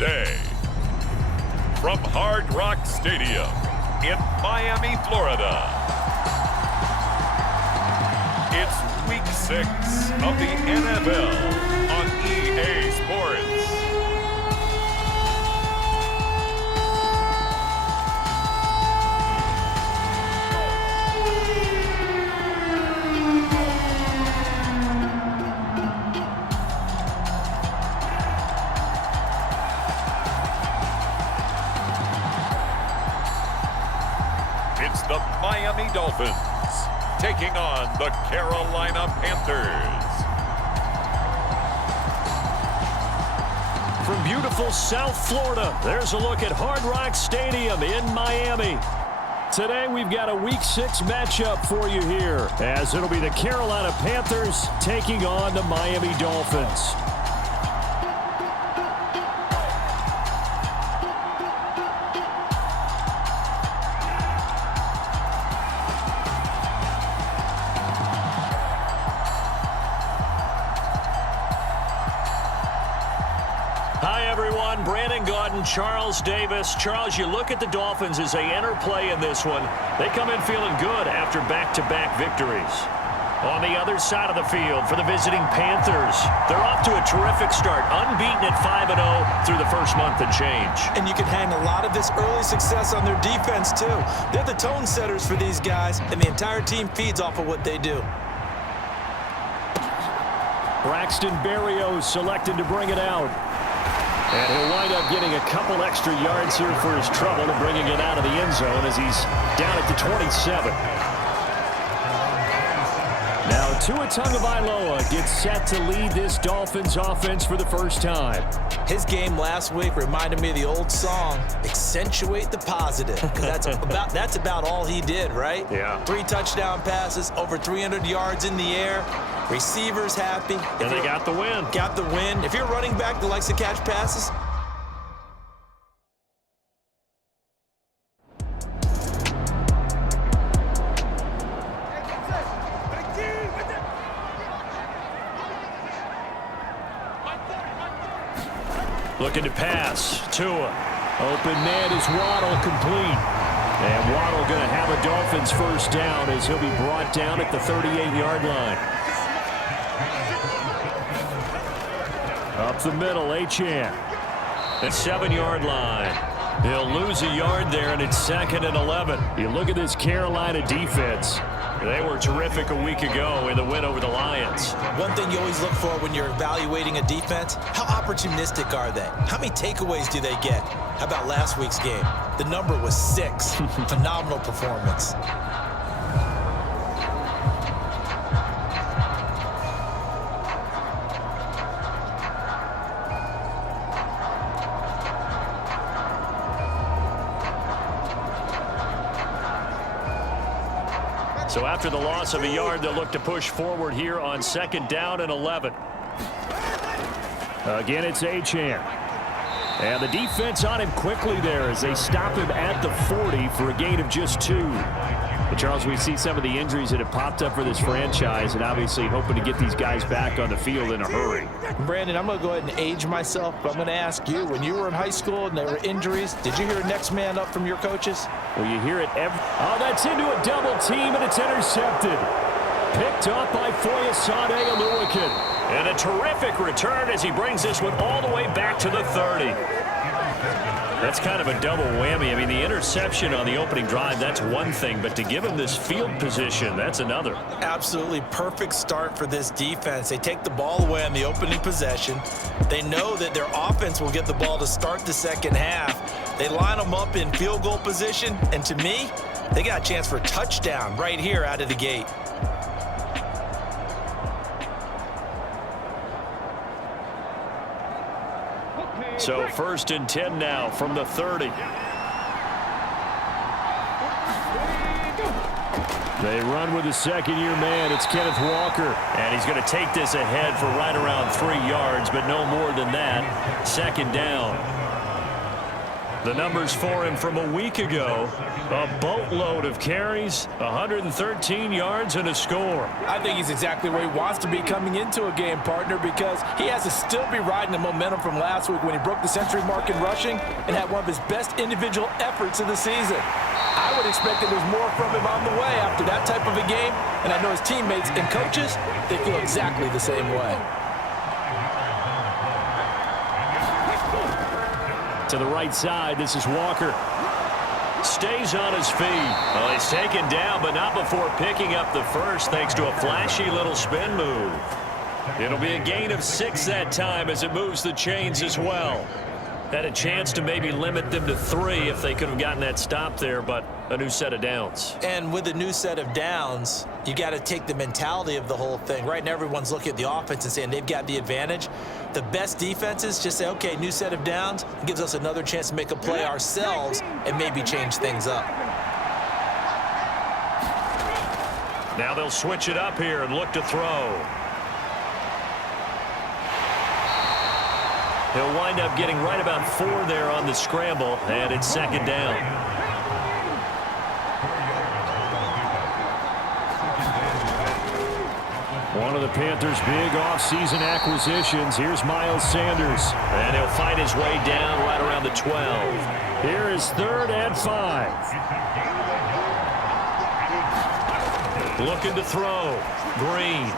today. From Hard Rock Stadium in Miami, Florida, it's Week 6 of the NFL on EA Sports. It's the Miami Dolphins taking on the Carolina Panthers. From beautiful South Florida, there's a look at Hard Rock Stadium in Miami. Today we've got a Week 6 matchup for you here, as it'll be the Carolina Panthers taking on the Miami Dolphins. Hi, everyone. Brandon Gaudin, Charles Davis. Charles, you look at the Dolphins as they enter play in this one. They come in feeling good after back-to-back victories. On the other side of the field for the visiting Panthers, they're off to a terrific start, unbeaten at 5-0 through the first month and change. And you can hang a lot of this early success on their defense, too. They're the tone setters for these guys, and the entire team feeds off of what they do. Braxton Berrios selected to bring it out. And he'll wind up getting a couple extra yards here for his trouble and bringing it out of the end zone as he's down at the 27. Now Tua Tagovailoa gets set to lead this Dolphins offense for the first time. His game last week reminded me of the old song, Accentuate the Positive. Because that's about all he did, right? Yeah. 3 touchdown passes, over 300 yards in the air. Receivers happy. And they got the win. Got the win. If you're a running back that likes to catch passes, looking to pass. Tua. Open man is Waddle, complete. And Waddle going to have a Dolphins first down as he'll be brought down at the 38-yard line. Up the middle, Achane. At 7-yard line. He'll lose a yard there, and it's 2nd and 11. You look at this Carolina defense. They were terrific a week ago in the win over the Lions. one thing you always look for when you're evaluating a defense, how opportunistic are they? How many takeaways do they get? How about last week's game? The number was 6. Phenomenal performance. So after the loss of a yard, they'll look to push forward here on 2nd down and 11. Again, it's Achane. And the defense on him quickly there as they stop him at the 40 for a gain of just 2. But Charles, we see some of the injuries that have popped up for this franchise, and obviously hoping to get these guys back on the field in a hurry. Brandon, I'm going to go ahead and age myself, but I'm going to ask you, when you were in high school and there were injuries, did you hear next man up from your coaches? Well, you hear it every... Oh, that's into a double team, and it's intercepted. Picked up by Foyesade Oluwakin. And a terrific return as he brings this one all the way back to the 30. That's kind of a double whammy. I mean, the interception on the opening drive, that's one thing, but to give him this field position, that's another. Absolutely perfect start for this defense. They take the ball away on the opening possession. They know that their offense will get the ball to start the second half. They line them up in field goal position, and to me, they got a chance for a touchdown right here out of the gate. So 1st and 10 now from the 30. They run with the second-year man. It's Kenneth Walker. And he's going to take this ahead for right around 3 yards, but no more than that. 2nd down. The numbers for him from a week ago, a boatload of carries, 113 yards and a score. I think he's exactly where he wants to be coming into a game, partner, because he has to still be riding the momentum from last week when he broke the century mark in rushing and had one of his best individual efforts of the season. I would expect that there's more from him on the way after that type of a game, and I know his teammates and coaches, they feel exactly the same way. To the right side, this is Walker. Stays on his feet. Well, he's taken down, but not before picking up the first thanks to a flashy little spin move. It'll be a gain of 6 that time as it moves the chains as well. Had a chance to maybe limit them to 3 if they could have gotten that stop there, but a new set of downs. And with a new set of downs, you got to take the mentality of the whole thing. Right now, everyone's looking at the offense and saying they've got the advantage. The best defenses just say, okay, new set of downs. It gives us another chance to make a play ourselves and maybe change things up. Now they'll switch it up here and look to throw. He'll wind up getting right about 4 there on the scramble, and it's second down. One of the Panthers' big offseason acquisitions. Here's Miles Sanders. And he'll find his way down right around the 12. Here is 3rd and 5. Looking to throw. Green.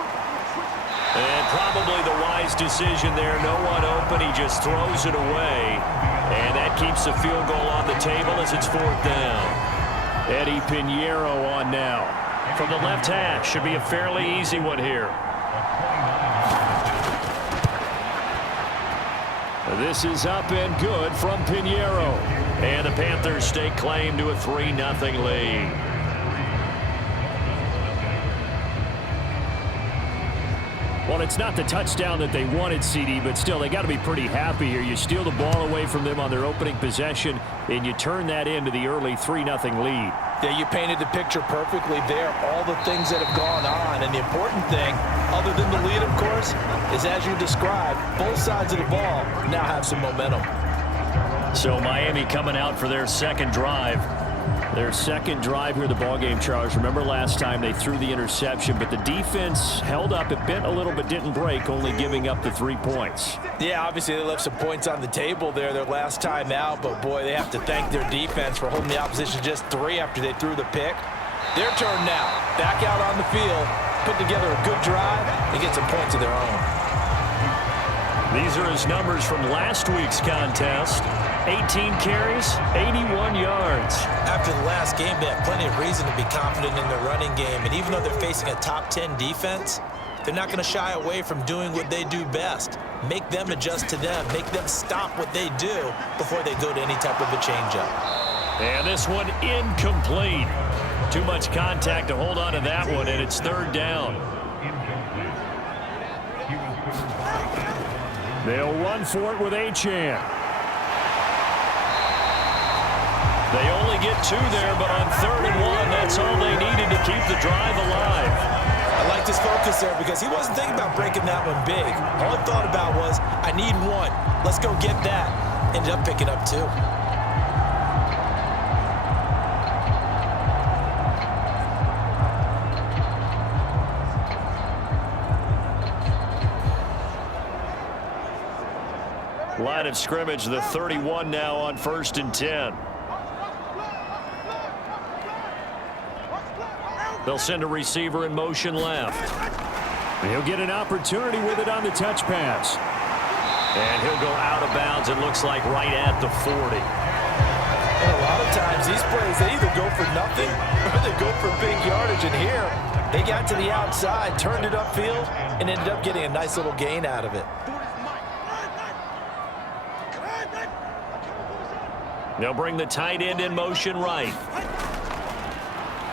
And probably the wise decision there. No one open. He just throws it away. And that keeps the field goal on the table as it's 4th down. Eddie Pinheiro on now. From the left hash. Should be a fairly easy one here. This is up and good from Pinheiro. And the Panthers stake claim to a 3-0 lead. Well, it's not the touchdown that they wanted, CD, but still, they got to be pretty happy here. You steal the ball away from them on their opening possession, and you turn that into the early 3-0 lead. Yeah, you painted the picture perfectly there. All the things that have gone on, and the important thing, other than the lead, of course, is as you described, both sides of the ball now have some momentum. So Miami coming out for their second drive. Their second drive here in the ballgame, Charles. Remember last time they threw the interception, but the defense held up. It bent a little but didn't break, only giving up the 3 points. Yeah, obviously they left some points on the table there their last time out, but boy, they have to thank their defense for holding the opposition just 3 after they threw the pick. Their turn now. Back out on the field, put together a good drive, and get some points of their own. These are his numbers from last week's contest. 18 carries, 81 yards. After the last game, they have plenty of reason to be confident in their running game. And even though they're facing a top 10 defense, they're not going to shy away from doing what they do best. Make them adjust to them. Make them stop what they do before they go to any type of a changeup. And this one incomplete. Too much contact to hold on to that one, and it's 3rd down. They'll run for it with Achane. They only get 2 there, but on 3rd and 1, that's all they needed to keep the drive alive. I liked his focus there because he wasn't thinking about breaking that one big. All he thought about was, I need 1. Let's go get that. Ended up picking up 2. Line of scrimmage, the 31 now on 1st and 10. They'll send a receiver in motion left. He'll get an opportunity with it on the touch pass. And he'll go out of bounds, it looks like right at the 40. And a lot of times these plays, they either go for nothing or they go for big yardage. And here, they got to the outside, turned it upfield, and ended up getting a nice little gain out of it. They'll bring the tight end in motion right.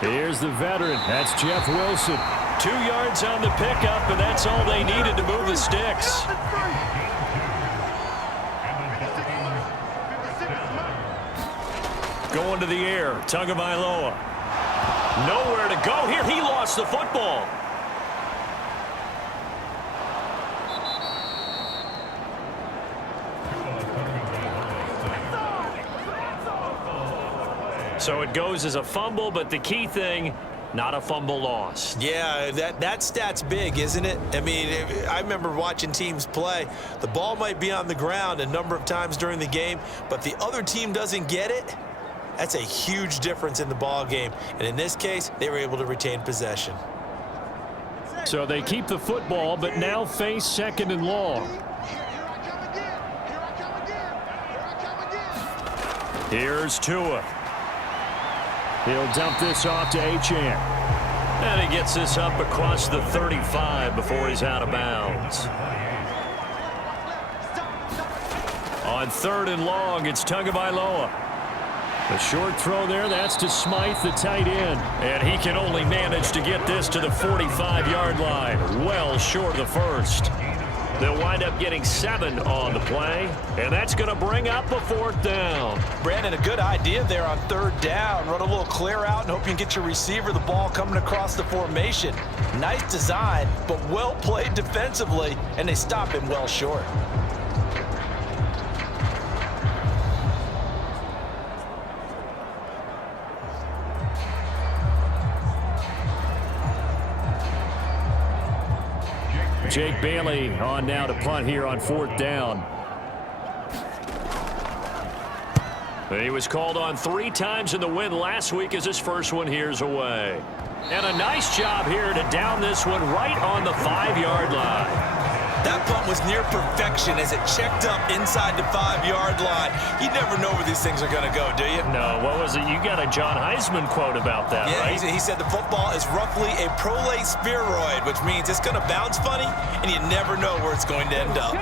Here's the veteran. That's Jeff Wilson. 2 yards on the pickup, and that's all they needed to move the sticks. Going to the air. Tagovailoa. Nowhere to go here. He lost the football. So it goes as a fumble, but the key thing, not a fumble loss. Yeah, that stat's big, isn't it? I mean, I remember watching teams play. The ball might be on the ground a number of times during the game, but the other team doesn't get it. That's a huge difference in the ball game. And in this case, they were able to retain possession. So they keep the football, but now face 2nd and long. Here's Tua. He'll dump this off to Achane. And he gets this up across the 35 before he's out of bounds. On 3rd and long, it's Tagovailoa. A short throw there, that's to Smythe, the tight end. And he can only manage to get this to the 45-yard line, well short of the first. They'll wind up getting 7 on the play, and that's going to bring up a 4th down. Brandon, a good idea there on 3rd down. Run a little clear out and hope you can get your receiver the ball coming across the formation. Nice design, but well played defensively, and they stop him well short. Jake Bailey on now to punt here on 4th down. He was called on 3 times in the win last week as his first one here's away. And a nice job here to down this one right on the 5-yard line. That punt was near perfection as it checked up inside the 5-yard line. You never know where these things are going to go, do you? No, what was it? You got a John Heisman quote about that, right? Yeah, he said the football is roughly a prolate spheroid, which means it's going to bounce funny, and you never know where it's going to end up.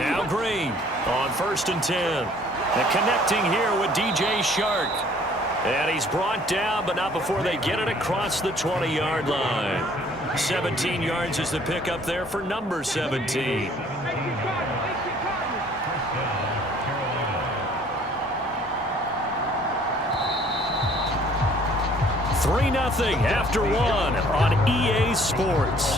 Now Green on 1st and 10. And connecting here with DJ Shark. And he's brought down, but not before they get it across the 20-yard line. 17 yards is the pickup there for number 17. Three 0 after 1 on EA Sports.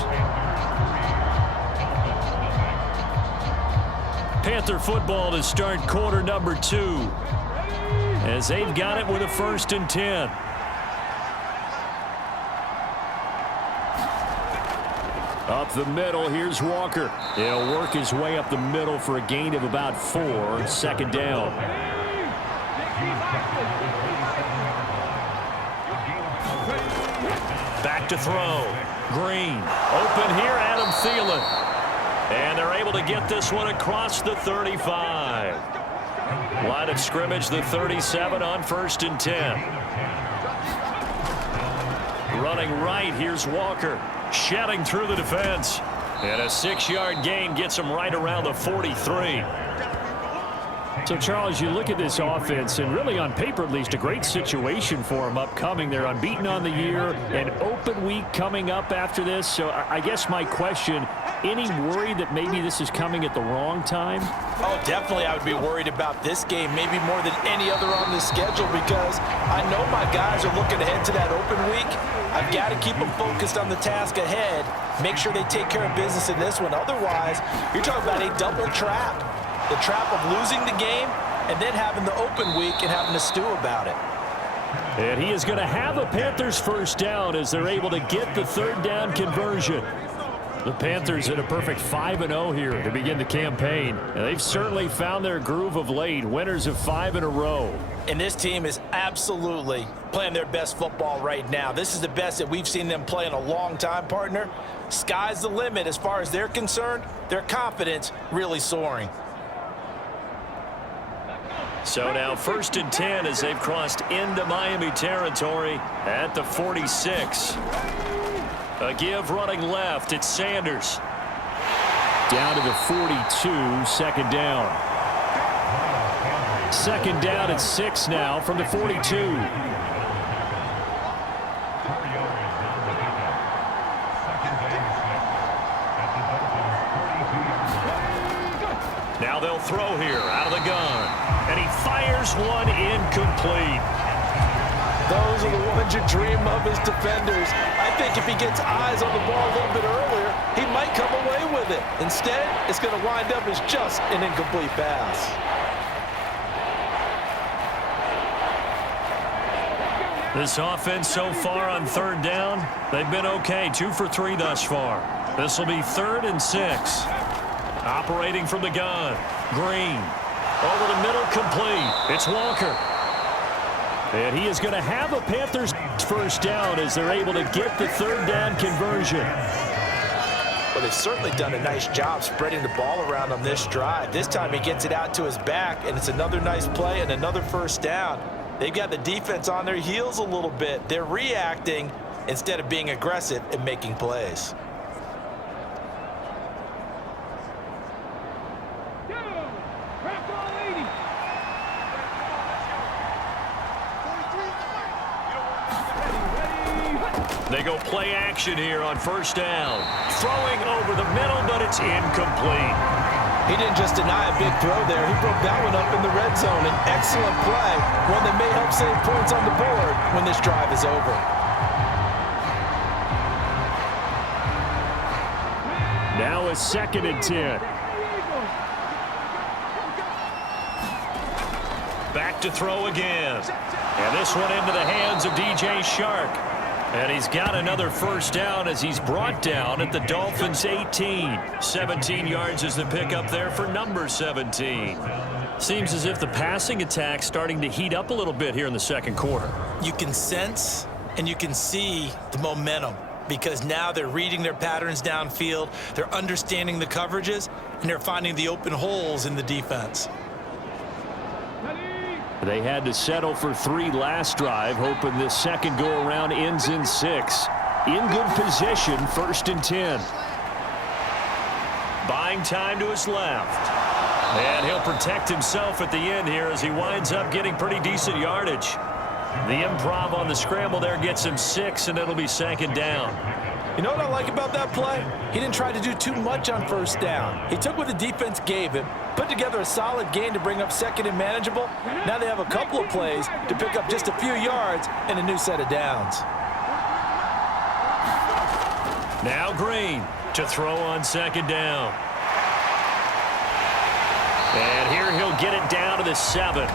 Panther football to start quarter number 2. As they've got it with a 1st and 10. Up the middle, here's Walker. He'll work his way up the middle for a gain of about 4, 2nd down. Back to throw. Green. Open here, Adam Thielen. And they're able to get this one across the 35. Line of scrimmage, the 37 on 1st and 10. Running right, here's Walker. Shedding through the defense. And a 6-yard gain gets him right around the 43. So, Charles, you look at this offense, and really on paper at least, a great situation for them upcoming. They're unbeaten on the year, an open week coming up after this. So I guess my question, any worry that maybe this is coming at the wrong time? Oh, definitely I would be worried about this game, maybe more than any other on the schedule, because I know my guys are looking ahead to that open week. I've got to keep them focused on the task ahead, make sure they take care of business in this one. Otherwise, you're talking about a double trap. The trap of losing the game and then having the open week and having to stew about it. And he is going to have a Panthers 1st down as they're able to get the 3rd down conversion. The Panthers at a perfect 5-0 here to begin the campaign. And they've certainly found their groove of late, winners of 5 in a row. And this team is absolutely playing their best football right now. This is the best that we've seen them play in a long time, partner. Sky's the limit as far as they're concerned. Their confidence really soaring. So now 1st and 10 as they've crossed into Miami territory at the 46. A give running left. It's Sanders. Down to the 42, 2nd down. 2nd down at 6 now from the 42. Now they'll throw here out of the gun. And he fires one incomplete. Those are the ones you dream of as defenders. I think if he gets eyes on the ball a little bit earlier, he might come away with with it. Instead, it's going to wind up as just an incomplete pass. This offense so far on third down, they've been okay. 2 for 3 thus far. This will be 3rd and 6. Operating from the gun. Green. Over the middle, complete. It's Walker. And he is going to have a Panthers first down as they're able to get the 3rd down conversion. Well, they've certainly done a nice job spreading the ball around on this drive. This time he gets it out to his back, and it's another nice play and another first down. They've got the defense on their heels a little bit. They're reacting instead of being aggressive and making plays. They go play action here on first down. Throwing over the middle, but it's incomplete. He didn't just deny a big throw there. He broke that one up in the red zone. An excellent play, one that may help save points on the board when this drive is over. Now a 2nd and 10. Back to throw again. And this one into the hands of DJ Shark. And he's got another first down as he's brought down at the Dolphins' 18. 17 yards is the pickup there for number 17. Seems as if the passing attack's starting to heat up a little bit here in the second quarter. You can sense and you can see the momentum because now they're reading their patterns downfield, they're understanding the coverages, and they're finding the open holes in the defense. They had to settle for 3 last drive, hoping this second go-around ends in 6. In good position, 1st and 10. Buying time to his left. And he'll protect himself at the end here as he winds up getting pretty decent yardage. The improv on the scramble there gets him 6, and it'll be 2nd down. You know what I like about that play? He didn't try to do too much on first down. He took what the defense gave him, put together a solid gain to bring up 2nd and manageable. Now they have a couple of plays to pick up just a few yards and a new set of downs. Now Green to throw on 2nd down. And here he'll get it down to the 7.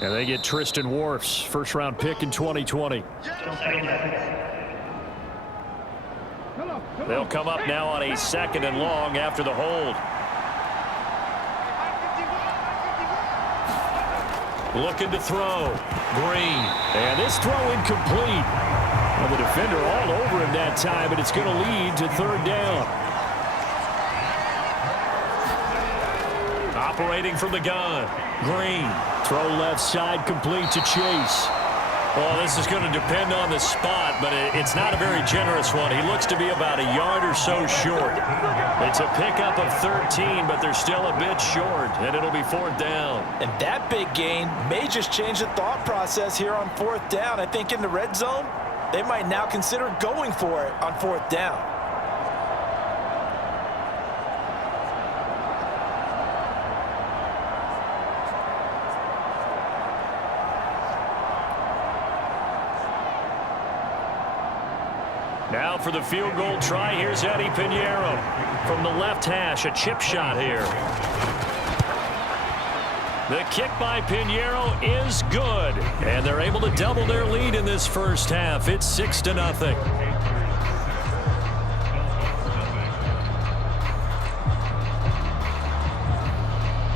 And they get Tristan Wirfs, first-round pick in 2020. They'll come up now on a 2nd and long after the hold. Looking to throw. Green. And this throw incomplete. Well, the defender all over him that time, but it's going to lead to 3rd down. Operating from the gun. Green. Throw left side complete to Chase. Well, this is going to depend on the spot, but it's not a very generous one. He looks to be about a yard or so short. It's a pickup of 13, but they're still a bit short, and it'll be 4th down. And that big gain may just change the thought process here on 4th down. I think in the red zone, they might now consider going for it on 4th down. Now for the field goal try, here's Eddie Pinheiro. From the left hash, a chip shot here. The kick by Pinheiro is good. And they're able to double their lead in this first half. It's 6-0.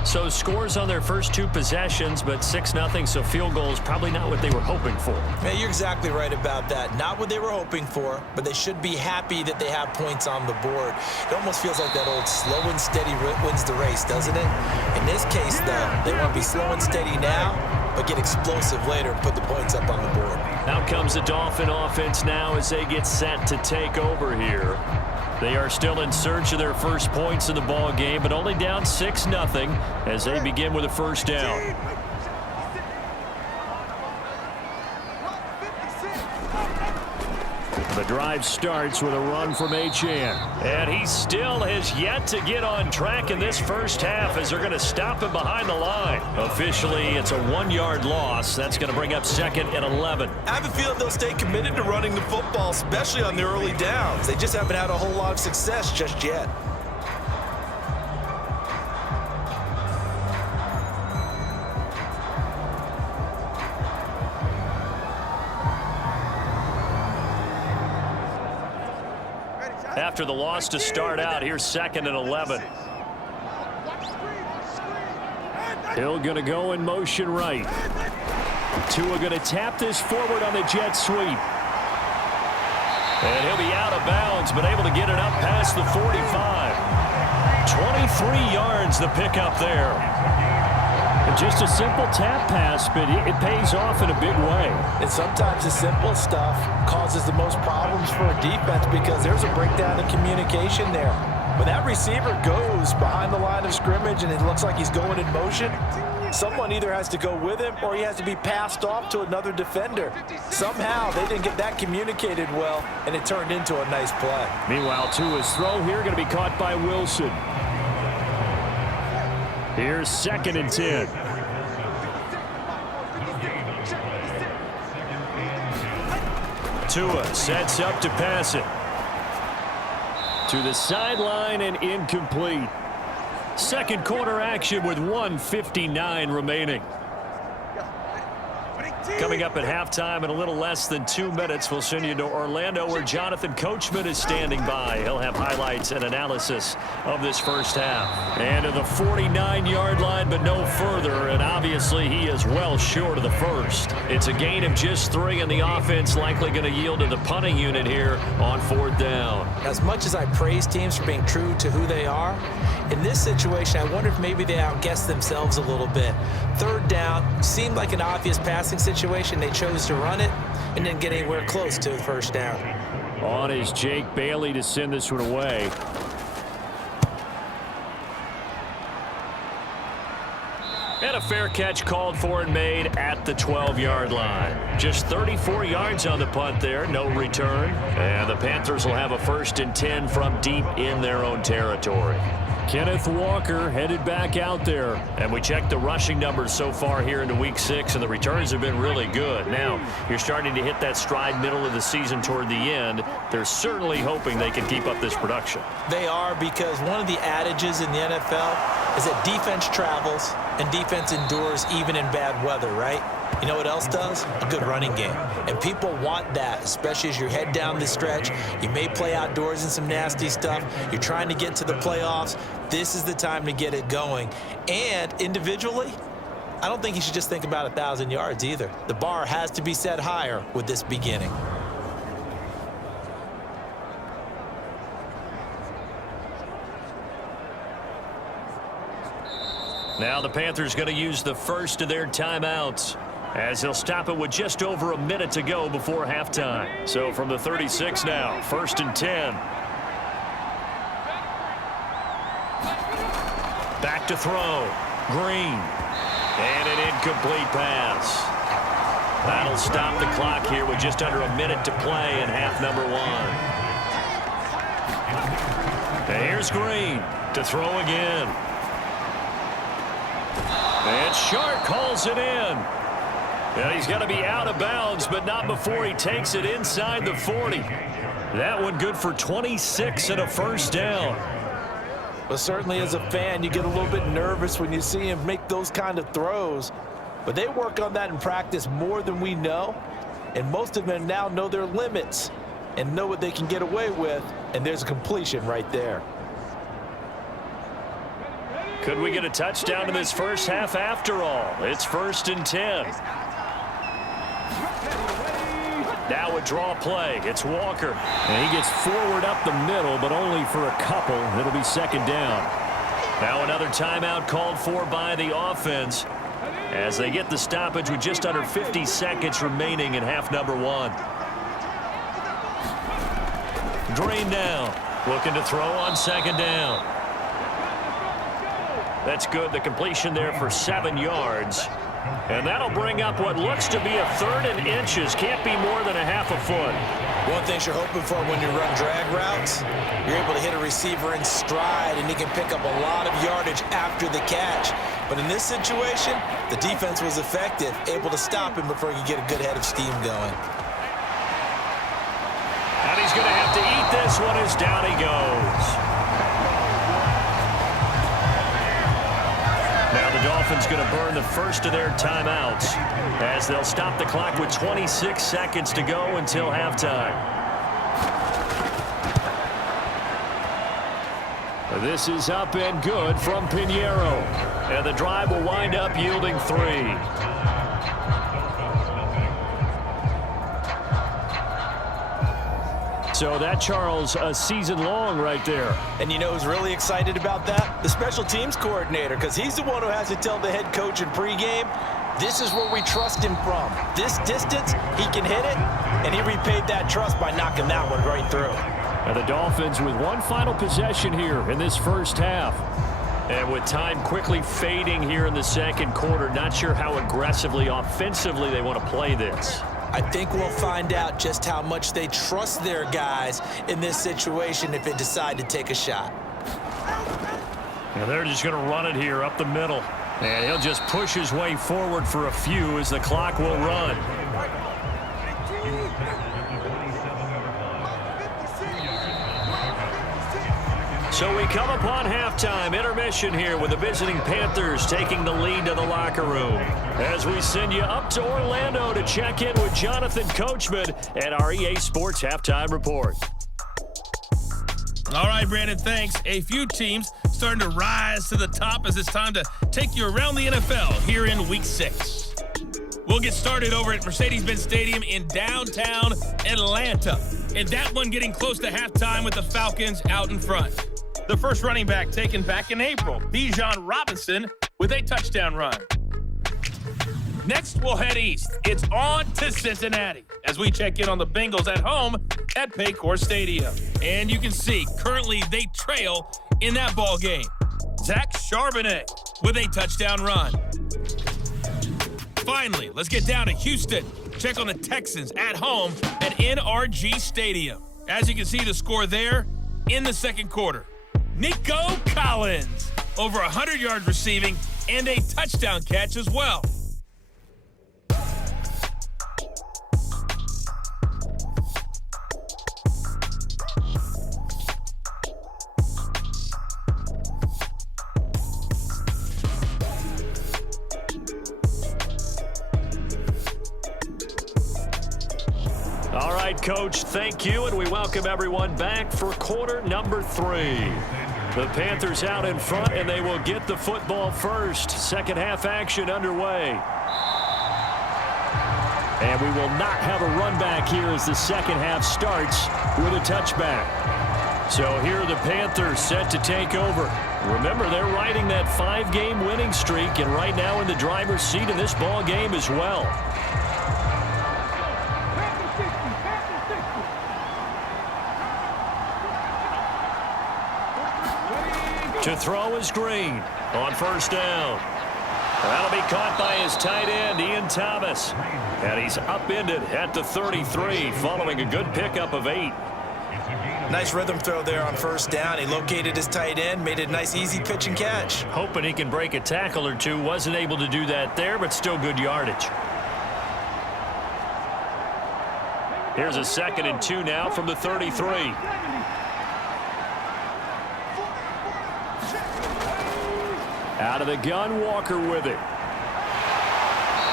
So scores on their first 2 possessions, but 6-0, so field goals probably not what they were hoping for. Yeah, you're exactly right about that. Not what they were hoping for, but they should be happy that they have points on the board. It almost feels like that old slow and steady wins the race, doesn't it? In this case, though, they want to be slow and steady now, but get explosive later and put the points up on the board. Out comes the Dolphin offense now as they get set to take over here. They are still in search of their first points in the ball game, but only down 6-0 as they begin with a first down. The drive starts with a run from H.N. And he still has yet to get on track in this first half as they're going to stop him behind the line. Officially, it's a 1-yard loss. That's going to bring up 2nd and 11. I have a feeling they'll stay committed to running the football, especially on the early downs. They just haven't had a whole lot of success just yet. After the loss to start out, here's 2nd and 11. Hill going to go in motion right. Tua going to tap this forward on the jet sweep. And he'll be out of bounds, but able to get it up past the 45. 23 yards the pickup there. Just a simple tap pass, but it pays off in a big way. And sometimes the simple stuff causes the most problems for a defense because there's a breakdown in communication there. When that receiver goes behind the line of scrimmage and it looks like he's going in motion, someone either has to go with him or he has to be passed off to another defender. Somehow they didn't get that communicated well, and it turned into a nice play. Meanwhile, Tua's throw here going to be caught by Wilson. Here's 2nd and 10. Tua sets up to pass it. To the sideline and incomplete. Second quarter action with 1:59 remaining. Coming up at halftime in a little less than 2 minutes, we'll send you to Orlando where Jonathan Coachman is standing by. He'll have highlights and analysis of this first half. And to the 49-yard line, but no further, and obviously he is well short of the first. It's a gain of just 3, and the offense likely going to yield to the punting unit here on 4th down. As much as I praise teams for being true to who they are, in this situation, I wonder if maybe they outguessed themselves a little bit. 3rd down seemed like an obvious passing situation. They chose to run it and didn't get anywhere close to the 1st down. On is Jake Bailey to send this one away. And a fair catch called for and made at the 12-yard line. Just 34 yards on the punt there, no return. And the Panthers will have a 1st and 10 from deep in their own territory. Kenneth Walker headed back out there. And we checked the rushing numbers so far here into Week 6, and the returns have been really good. Now, you're starting to hit that stride middle of the season toward the end. They're certainly hoping they can keep up this production. They are, because one of the adages in the NFL is that defense travels and defense endures even in bad weather, right? You know what else does? A good running game. And people want that, especially as you head down the stretch. You may play outdoors in some nasty stuff. You're trying to get to the playoffs. This is the time to get it going. And individually, I don't think you should just think about 1,000 yards either. The bar has to be set higher with this beginning. Now the Panthers going to use the first of their timeouts, as they'll stop it with just over a minute to go before halftime. So from the 36 now, 1st and 10. Back to throw. Green. And an incomplete pass. That'll stop the clock here with just under a minute to play in half number 1. And here's Green to throw again. And Shark calls it in. And he's got to be out of bounds, but not before he takes it inside the 40. That one good for 26 and a 1st down. Well, certainly as a fan, you get a little bit nervous when you see him make those kind of throws. But they work on that in practice more than we know. And most of them now know their limits and know what they can get away with. And there's a completion right there. Could we get a touchdown in this first half after all? It's 1st and 10. Now a draw play. It's Walker. And he gets forward up the middle, but only for a couple. It'll be 2nd down. Now another timeout called for by the offense as they get the stoppage with just under 50 seconds remaining in half number 1. Green now, looking to throw on 2nd down. That's good. The completion there for 7 yards. And that'll bring up what looks to be a 3rd and inches. Can't be more than a half a foot. One thing you're hoping for when you run drag routes, you're able to hit a receiver in stride, and he can pick up a lot of yardage after the catch. But in this situation, the defense was effective, able to stop him before he could get a good head of steam going. And he's going to have to eat this one as down he goes. Now the Dolphins going to burn the first of their timeouts as they'll stop the clock with 26 seconds to go until halftime. This is up and good from Pinheiro. And the drive will wind up yielding 3. So that, Charles, a season long right there. And you know who's really excited about that? The special teams coordinator, because he's the one who has to tell the head coach in pregame, this is where we trust him from. This distance, he can hit it, and he repaid that trust by knocking that one right through. And the Dolphins with one final possession here in this first half. And with time quickly fading here in the second quarter, not sure how aggressively, offensively they want to play this. I think we'll find out just how much they trust their guys in this situation if they decide to take a shot. And they're just going to run it here up the middle. And he'll just push his way forward for a few as the clock will run. So we come upon halftime intermission here with the visiting Panthers taking the lead to the locker room. As we send you up to Orlando to check in with Jonathan Coachman at our EA Sports Halftime Report. All right, Brandon, thanks. A few teams starting to rise to the top as it's time to take you around the NFL here in Week 6. We'll get started over at Mercedes-Benz Stadium in downtown Atlanta. And that one getting close to halftime with the Falcons out in front. The first running back taken back in April, Bijan Robinson, with a touchdown run. Next, we'll head east. It's on to Cincinnati as we check in on the Bengals at home at Paycor Stadium. And you can see, currently they trail in that ball game. Zach Charbonnet with a touchdown run. Finally, let's get down to Houston. Check on the Texans at home at NRG Stadium. As you can see the score there in the second quarter. Nico Collins, over 100 yards receiving and a touchdown catch as well. All right, Coach, thank you, and we welcome everyone back for quarter number 3. The Panthers out in front, and they will get the football first. Second half action underway. And we will not have a run back here as the second half starts with a touchback. So here are the Panthers set to take over. Remember, they're riding that 5-game winning streak, and right now in the driver's seat in this ball game as well. To throw is Green on first down. That'll be caught by his tight end, Ian Thomas. And he's upended at the 33 following a good pickup of 8. Nice rhythm throw there on first down. He located his tight end, made it a nice, easy pitch and catch. Hoping he can break a tackle or two. Wasn't able to do that there, but still good yardage. Here's a 2nd and 2 now from the 33. Out of the gun, Walker with it.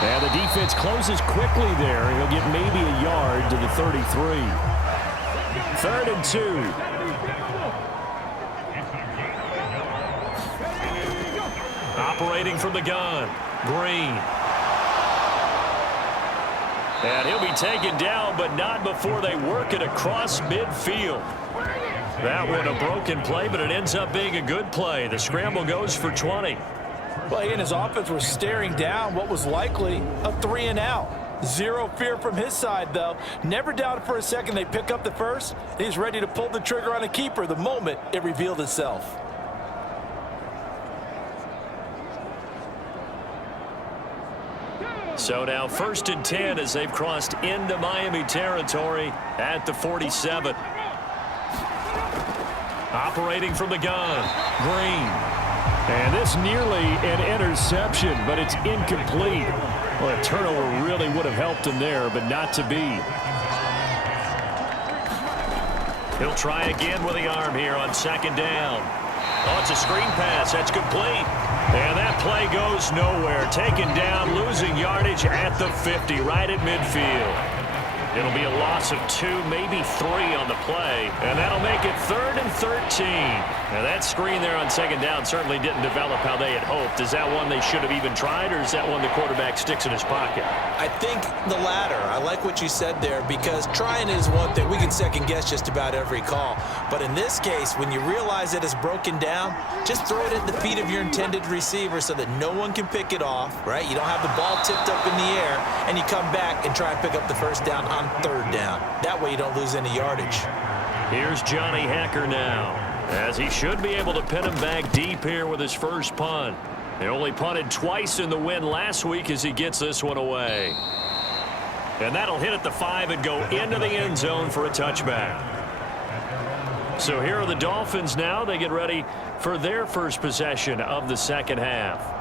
And the defense closes quickly there. He'll get maybe a yard to the 33. 3rd and 2. Operating from the gun, Green. And he'll be taken down, but not before they work it across midfield. That one a broken play, but it ends up being a good play. The scramble goes for 20. Well, he and his offense were staring down what was likely a 3 and out. Zero fear from his side, though. Never doubted for a second they pick up the first. He's ready to pull the trigger on a keeper the moment it revealed itself. So now 1st and 10 as they've crossed into Miami territory at the 47. Operating from the gun, Green. And this nearly an interception, but it's incomplete. Well, a turnover really would have helped him there, but not to be. He'll try again with the arm here on 2nd down. Oh, it's a screen pass. That's complete. And that play goes nowhere. Taken down, losing yardage at the 50, right at midfield. It'll be a loss of 2, maybe 3 on the play. And that'll make it 3rd and 13. Now, that screen there on 2nd down certainly didn't develop how they had hoped. Is that one they should have even tried, or is that one the quarterback sticks in his pocket? I think the latter. I like what you said there, because trying is one thing. We can second-guess just about every call. But in this case, when you realize it is broken down, just throw it at the feet of your intended receiver so that no one can pick it off, right? You don't have the ball tipped up in the air, and you come back and try and pick up the 1st down on 3rd down. That way you don't lose any yardage. Here's Johnny Hacker now, as he should be able to pin him back deep here with his first punt. He only punted twice in the win last week as he gets this one away. And that'll hit at the 5 and go into the end zone for a touchback. So here are the Dolphins now. They get ready for their first possession of the 2nd half.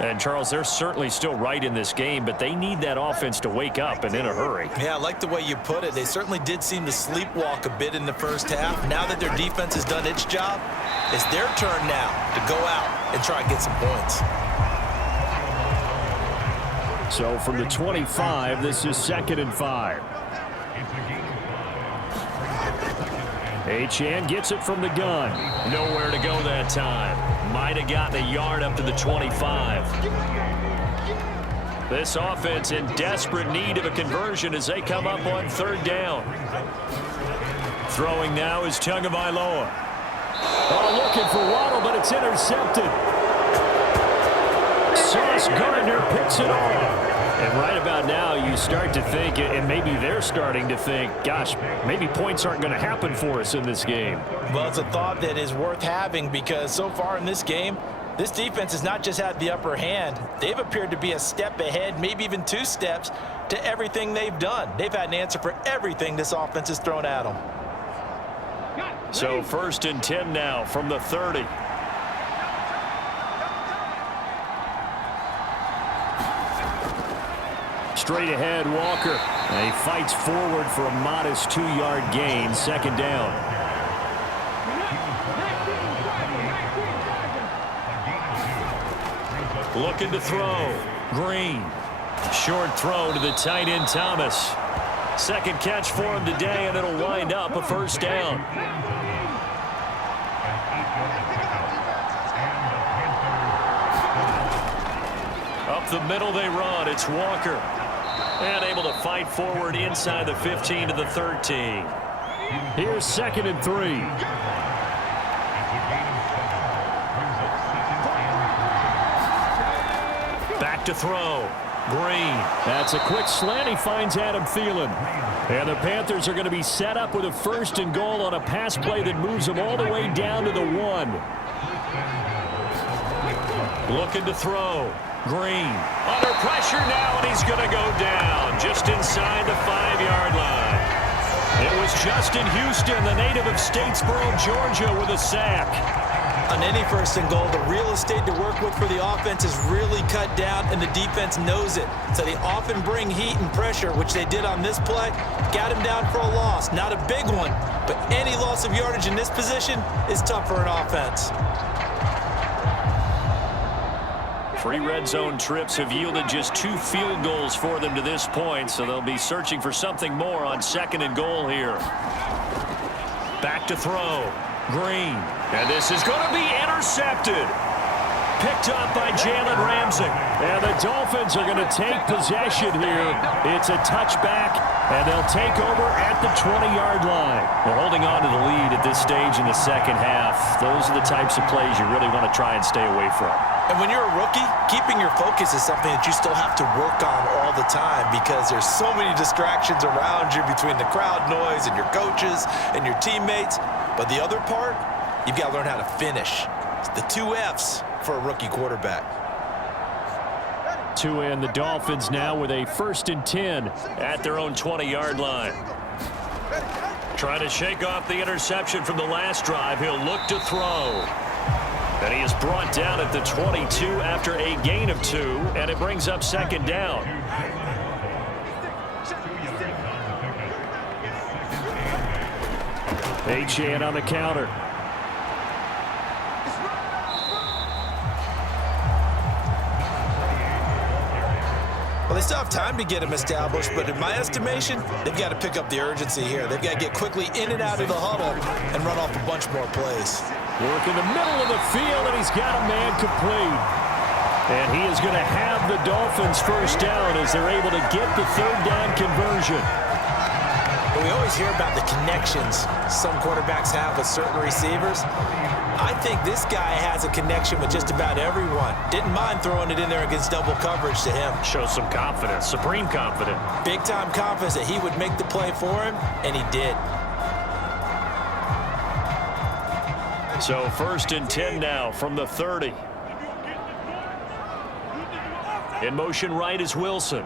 And, Charles, they're certainly still right in this game, but they need that offense to wake up and in a hurry. Yeah, I like the way you put it. They certainly did seem to sleepwalk a bit in the 1st half. Now that their defense has done its job, it's their turn now to go out and try and get some points. So from the 25, this is 2nd and 5. Achane gets it from the gun. Nowhere to go that time. Might have gotten a yard up to the 25. This offense in desperate need of a conversion as they come up on 3rd down. Throwing now is Tagovailoa. Oh, looking for Waddle, but it's intercepted. Sauce Gardner picks it off. And right about now, you start to think, and maybe they're starting to think, gosh, maybe points aren't going to happen for us in this game. Well, it's a thought that is worth having, because so far in this game, this defense has not just had the upper hand. They've appeared to be a step ahead, maybe even 2 steps, to everything they've done. They've had an answer for everything this offense has thrown at them. So 1st and 10 now from the 30. Straight ahead, Walker. And he fights forward for a modest 2-yard gain, 2nd down. Looking to throw. Green. Short throw to the tight end, Thomas. 2nd catch for him today, and it'll wind up a 1st down. Up the middle they run. It's Walker. And able to fight forward inside the 15 to the 13. Here's 2nd and 3. Back to throw. Green. That's a quick slant. He finds Adam Thielen. And the Panthers are going to be set up with a 1st and goal on a pass play that moves them all the way down to the 1. Looking to throw. Green under pressure now, and he's going to go down just inside the 5-yard line. It was Justin Houston, the native of Statesboro, Georgia, with a sack. On any 1st and goal, the real estate to work with for the offense is really cut down, and the defense knows it. So they often bring heat and pressure, which they did on this play. Got him down for a loss. Not a big one, but any loss of yardage in this position is tough for an offense. 3 red zone trips have yielded just 2 field goals for them to this point, so they'll be searching for something more on 2nd and goal here. Back to throw. Green. And this is going to be intercepted. Picked up by Jalen Ramsey. And the Dolphins are going to take possession here. It's a touchback, and they'll take over at the 20-yard line. They're holding on to the lead at this stage in the 2nd half. Those are the types of plays you really want to try and stay away from. And when you're a rookie, keeping your focus is something that you still have to work on all the time, because there's so many distractions around you between the crowd noise and your coaches and your teammates. But the other part, you've got to learn how to finish. It's the 2 F's for a rookie quarterback. to end. The Dolphins now with a 1st and 10 at their own 20-yard line. Trying to shake off the interception from the last drive. He'll look to throw. And he is brought down at the 22 after a gain of 2, and it brings up 2nd down. Achane on the counter. Well, they still have time to get him established, but in my estimation, they've got to pick up the urgency here. They've got to get quickly in and out of the huddle and run off a bunch more plays. Work in the middle of the field, and he's got a man complete. And he is going to have the Dolphins 1st down as they're able to get the 3rd down conversion. But we always hear about the connections some quarterbacks have with certain receivers. I think this guy has a connection with just about everyone. Didn't mind throwing it in there against double coverage to him. Shows some confidence, supreme confidence. Big-time confidence that he would make the play for him, and he did. So 1st and 10 now from the 30. In motion right is Wilson.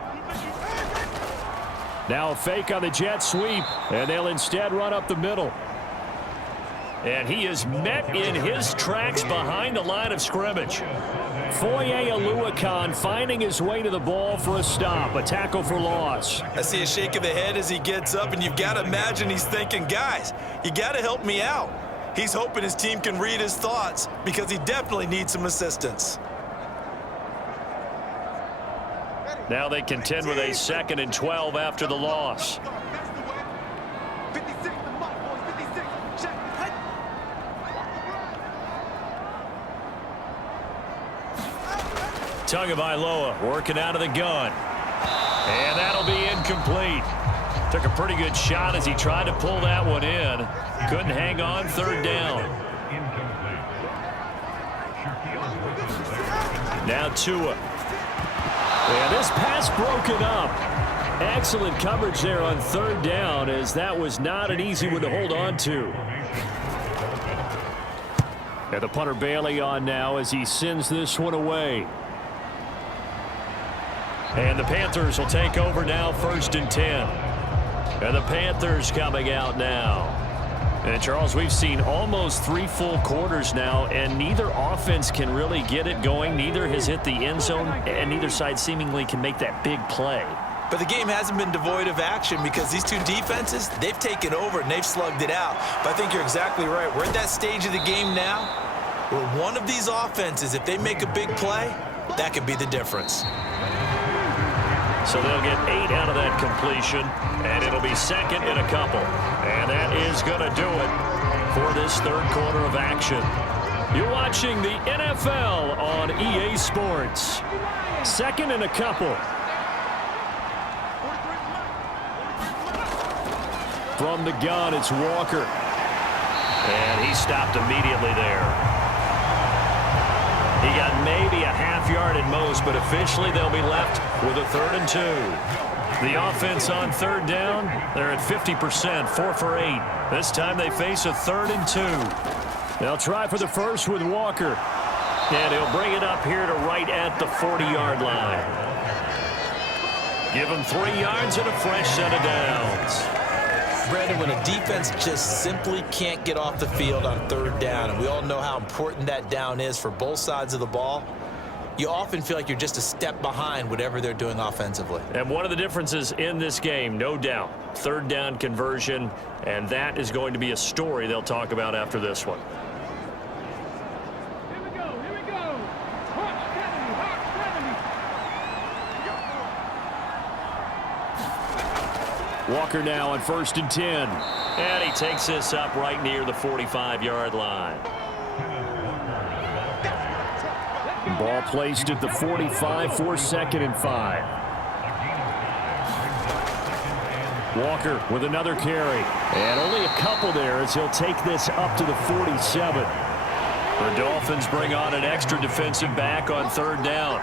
Now a fake on the jet sweep, and they'll instead run up the middle. And he is met in his tracks behind the line of scrimmage. Foye Oluokun finding his way to the ball for a stop, a tackle for loss. I see a shake of the head as he gets up, and you've got to imagine he's thinking, guys, you got to help me out. He's hoping his team can read his thoughts because he definitely needs some assistance. Now they contend with a 2nd and 12 after the loss. Tagovailoa working out of the gun. And that'll be incomplete. Took a pretty good shot as he tried to pull that one in. Couldn't hang on. 3rd down. Now Tua. And this pass broken up. Excellent coverage there on 3rd down, as that was not an easy one to hold on to. And the punter Bailey on now as he sends this one away. And the Panthers will take over now, 1st and 10. And the Panthers coming out now. And Charles, we've seen almost 3 full quarters now, and neither offense can really get it going. Neither has hit the end zone, and neither side seemingly can make that big play. But the game hasn't been devoid of action because these two defenses, they've taken over and they've slugged it out. But I think you're exactly right. We're at that stage of the game now where one of these offenses, if they make a big play, that could be the difference. So they'll get 8 out of that completion, and it'll be 2nd and a couple. And that is going to do it for this 3rd quarter of action. You're watching the NFL on EA Sports. 2nd and a couple. From the gun, it's Walker. And he stopped immediately there. He got maybe a half yard at most, but officially they'll be left with a 3rd and 2. The offense on 3rd down, they're at 50%, 4 for 8. This time they face a 3rd and 2. They'll try for the first with Walker. And he'll bring it up here to right at the 40-yard line. Give him 3 yards and a fresh set of downs. Brandon, when a defense just simply can't get off the field on 3rd down, and we all know how important that down is for both sides of the ball, you often feel like you're just a step behind whatever they're doing offensively. And one of the differences in this game, no doubt, 3rd down conversion, and that is going to be a story they'll talk about after this one. Walker now on 1st and 10. And he takes this up right near the 45-yard line. Ball placed at the 45 for 2nd and 5. Walker with another carry. And only a couple there as he'll take this up to the 47. The Dolphins bring on an extra defensive back on 3rd down.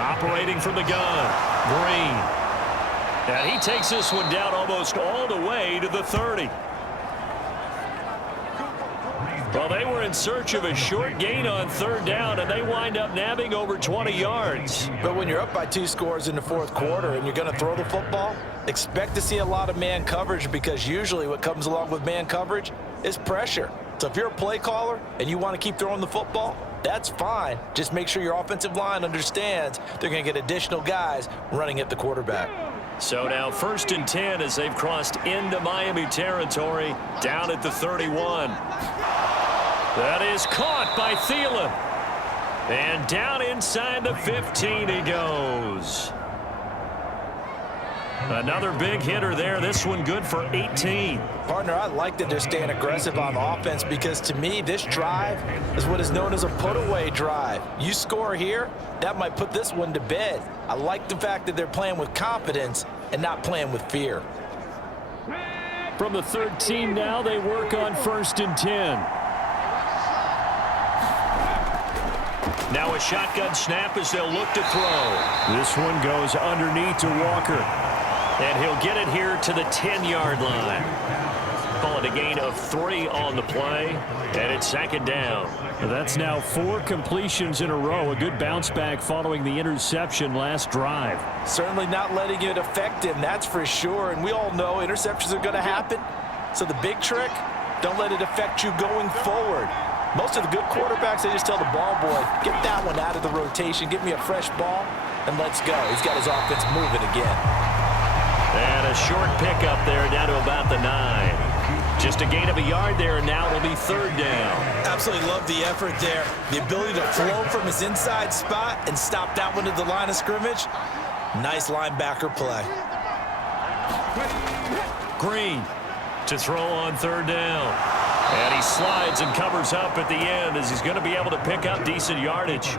Operating from the gun. Green. And he takes this one down almost all the way to the 30. Well, they were in search of a short gain on third down, and they wind up nabbing over 20 yards. But when you're up by 2 scores in the fourth quarter and you're going to throw the football, expect to see a lot of man coverage, because usually what comes along with man coverage is pressure. So if you're a play caller and you want to keep throwing the football, that's fine. Just make sure your offensive line understands they're going to get additional guys running at the quarterback. So now 1st and 10 as they've crossed into Miami territory down at the 31. That is caught by Thielen. And down inside the 15 he goes. Another big hitter there. This one good for 18. Partner, I like that they're staying aggressive on offense, because to me, this drive is what is known as a put-away drive. You score here, that might put this one to bed. I like the fact that they're playing with confidence and not playing with fear. From the 13 now, they work on 1st and 10. Now a shotgun snap as they'll look to throw. This one goes underneath to Walker. And he'll get it here to the 10-yard line. Call it a gain of 3 on the play, and it's 2nd down. That's now 4 completions in a row. A good bounce back following the interception last drive. Certainly not letting it affect him, that's for sure. And we all know interceptions are going to happen. So the big trick, don't let it affect you going forward. Most of the good quarterbacks, they just tell the ball boy, get that one out of the rotation, give me a fresh ball, and let's go. He's got his offense moving again. And a short pickup there down to about the 9. Just a gain of a yard there, and now it'll be 3rd down. Absolutely love the effort there. The ability to flow from his inside spot and stop that one at the line of scrimmage. Nice linebacker play. Green to throw on 3rd down. And he slides and covers up at the end as he's going to be able to pick up decent yardage.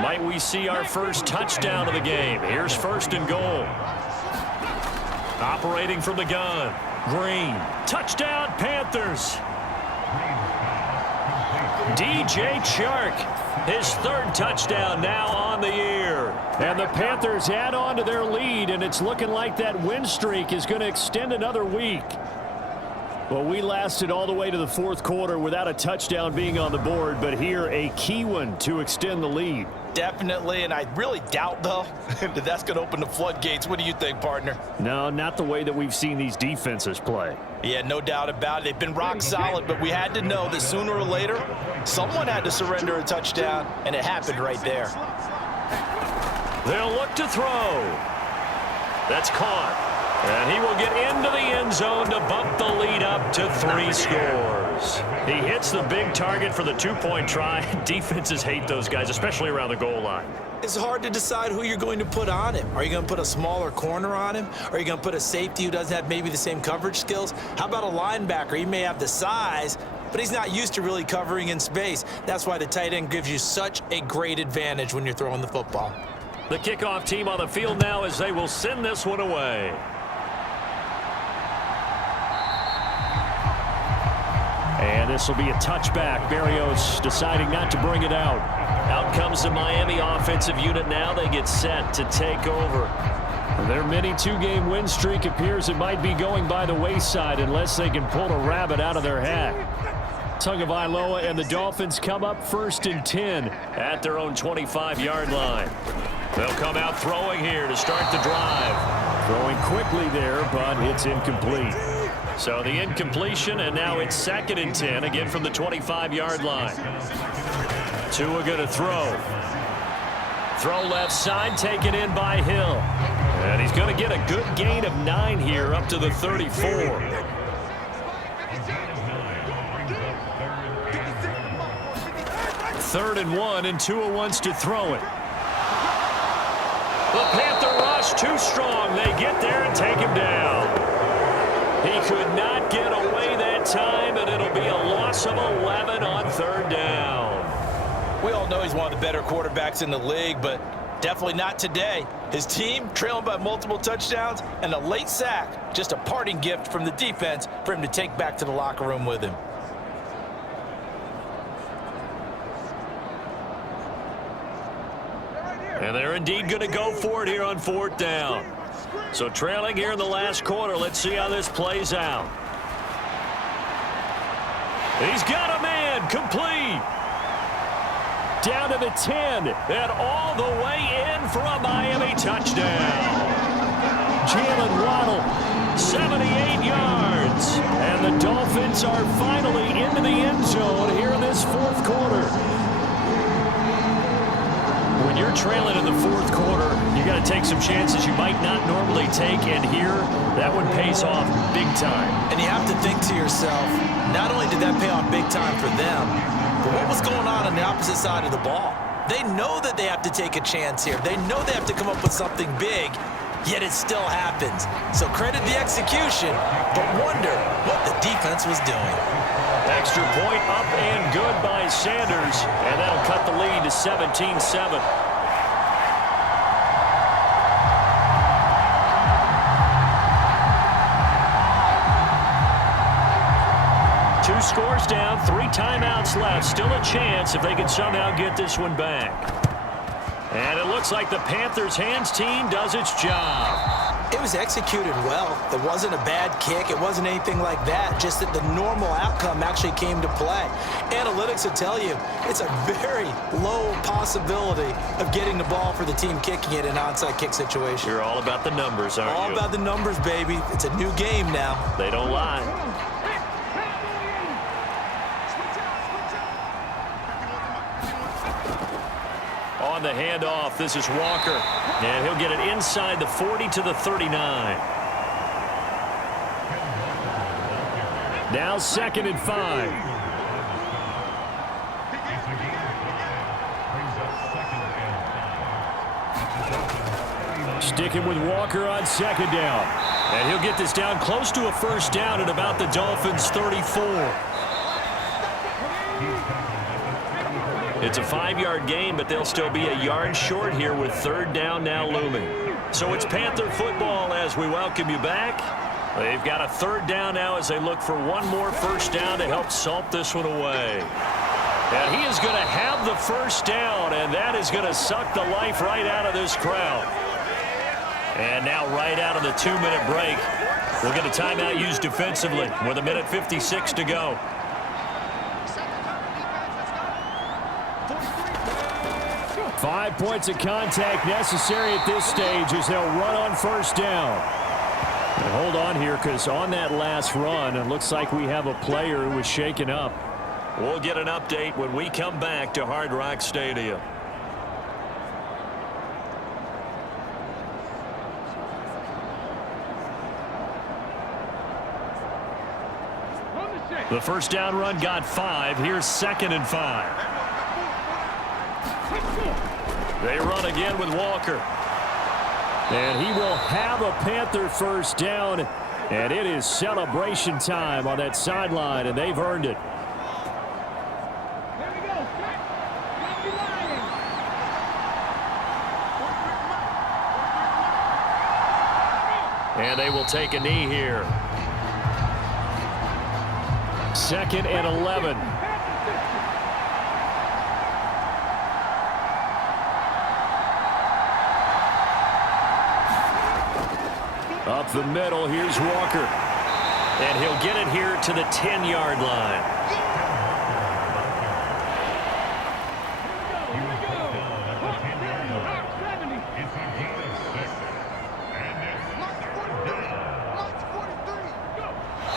Might we see our first touchdown of the game? Here's 1st and goal. Operating from the gun. Green. Touchdown, Panthers. DJ Chark, his 3rd touchdown now on the year. And the Panthers add on to their lead, and it's looking like that win streak is going to extend another week. Well, we lasted all the way to the 4th quarter without a touchdown being on the board, but here a key one to extend the lead. Definitely, and I really doubt, though, that that's going to open the floodgates. What do you think, partner? No, not the way that we've seen these defenses play. Yeah, no doubt about it. They've been rock solid, but we had to know that sooner or later, someone had to surrender a touchdown, and it happened right there. They'll look to throw. That's caught. And he will get into the end zone to bump the lead up to 3 scores. He hits the big target for the 2-point try. Defenses hate those guys, especially around the goal line. It's hard to decide who you're going to put on him. Are you going to put a smaller corner on him? Are you going to put a safety who doesn't have maybe the same coverage skills? How about a linebacker? He may have the size, but he's not used to really covering in space. That's why the tight end gives you such a great advantage when you're throwing the football. The kickoff team on the field now as they will send this one away. And this will be a touchback. Berrios deciding not to bring it out. Out comes the Miami offensive unit now. They get set to take over. Their mini 2-game win streak appears it might be going by the wayside unless they can pull a rabbit out of their hat. Tagovailoa and the Dolphins come up 1st and 10 at their own 25-yard line. They'll come out throwing here to start the drive. Throwing quickly there, but it's incomplete. So the incompletion, and now it's 2nd and 10, again from the 25-yard line. Tua going to throw. Throw left side, taken in by Hill. And he's going to get a good gain of 9 here up to the 34. Third and 1, and Tua wants to throw it. The Panther rush too strong. They get there and take him down. He could not get away that time, and it'll be a loss of 11 on 3rd down. We all know he's one of the better quarterbacks in the league, but definitely not today. His team trailing by multiple touchdowns, and a late sack, just a parting gift from the defense for him to take back to the locker room with him. And they're indeed going to go for it here on 4th down. So trailing here in the last quarter. Let's see how this plays out. He's got a man. complete. Down to the 10, and all the way in for a Miami touchdown. Jalen Waddle, 78 yards. And the Dolphins are finally into the end zone here in this fourth quarter. When you're trailing in the fourth quarter, you got to take some chances you might not normally take, and here, that one pays off big time. And you have to think to yourself, not only did that pay off big time for them, but what was going on the opposite side of the ball? They know that they have to take a chance here. They know they have to come up with something big, yet it still happens. So credit the execution, but wonder what the defense was doing. Extra point up and good by Sanders, and that'll cut the lead to 17-7. Two scores down, 3 timeouts left. Still a chance if they can somehow get this one back. And it looks like the Panthers' hands team does its job. It was executed well. It wasn't a bad kick. It wasn't anything like that. Just that the normal outcome actually came to play. Analytics will tell you it's a very low possibility of getting the ball for the team kicking it in an onside kick situation. You're all about the numbers, aren't you? All about the numbers, baby. It's a new game now. They don't lie. On the handoff, this is Walker. And he'll get it inside the 40 to the 39. Now 2nd and 5. Sticking with Walker on 2nd down. And he'll get this down close to a first down at about the Dolphins' 34. It's a 5-yard gain, but they'll still be a yard short here with 3rd down now looming. So it's Panther football as we welcome you back. They've got a 3rd down now as they look for one more first down to help salt this one away. And he is going to have the first down, and that is going to suck the life right out of this crowd. And now right out of the 2-minute break, we'll get a timeout used defensively with 1:56 to go. Five points of contact necessary at this stage as they'll run on first down. And hold on here, because on that last run, it looks like we have a player who was shaken up. We'll get an update when we come back to Hard Rock Stadium. The first down run got 5. Here's 2nd and 5. They run again with Walker. And he will have a Panther first down. And it is celebration time on that sideline, and they've earned it. And they will take a knee here. 2nd and 11. Up the middle, here's Walker. And he'll get it here to the 10-yard line.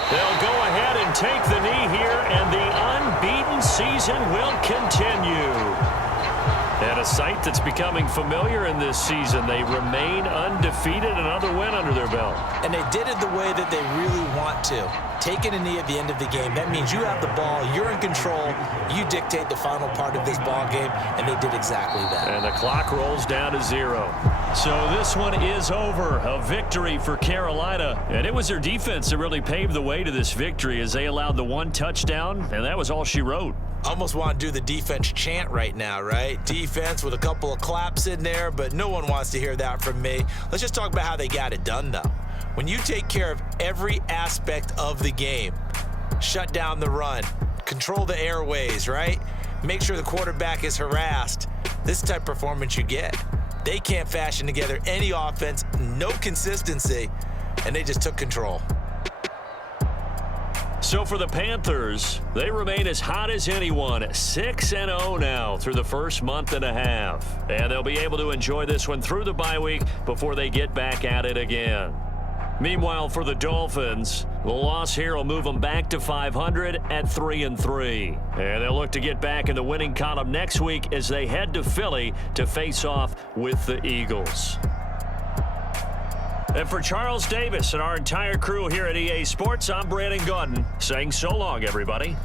They'll go ahead and take the knee here, and the unbeaten season will continue. And a sight that's becoming familiar in this season. They remain undefeated, another win under their belt. And they did it the way that they really want to. Taking a knee at the end of the game, that means you have the ball, you're in control, you dictate the final part of this ball game, and they did exactly that. And the clock rolls down to 0. So this one is over. A victory for Carolina. And it was their defense that really paved the way to this victory as they allowed the 1 touchdown, and that was all she wrote. Almost want to do the defense chant right now, right? Defense with a couple of claps in there, but no one wants to hear that from me. Let's just talk about how they got it done, though. When you take care of every aspect of the game, shut down the run, control the airways, right? Make sure the quarterback is harassed. This type of performance you get. They can't fashion together any offense, no consistency, and they just took control. So for the Panthers, they remain as hot as anyone, 6-0 now through the first month and a half. And they'll be able to enjoy this one through the bye week before they get back at it again. Meanwhile, for the Dolphins, the loss here will move them back to 500 at 3-3. And they'll look to get back in the winning column next week as they head to Philly to face off with the Eagles. And for Charles Davis and our entire crew here at EA Sports, I'm Brandon Gaudin saying so long, everybody.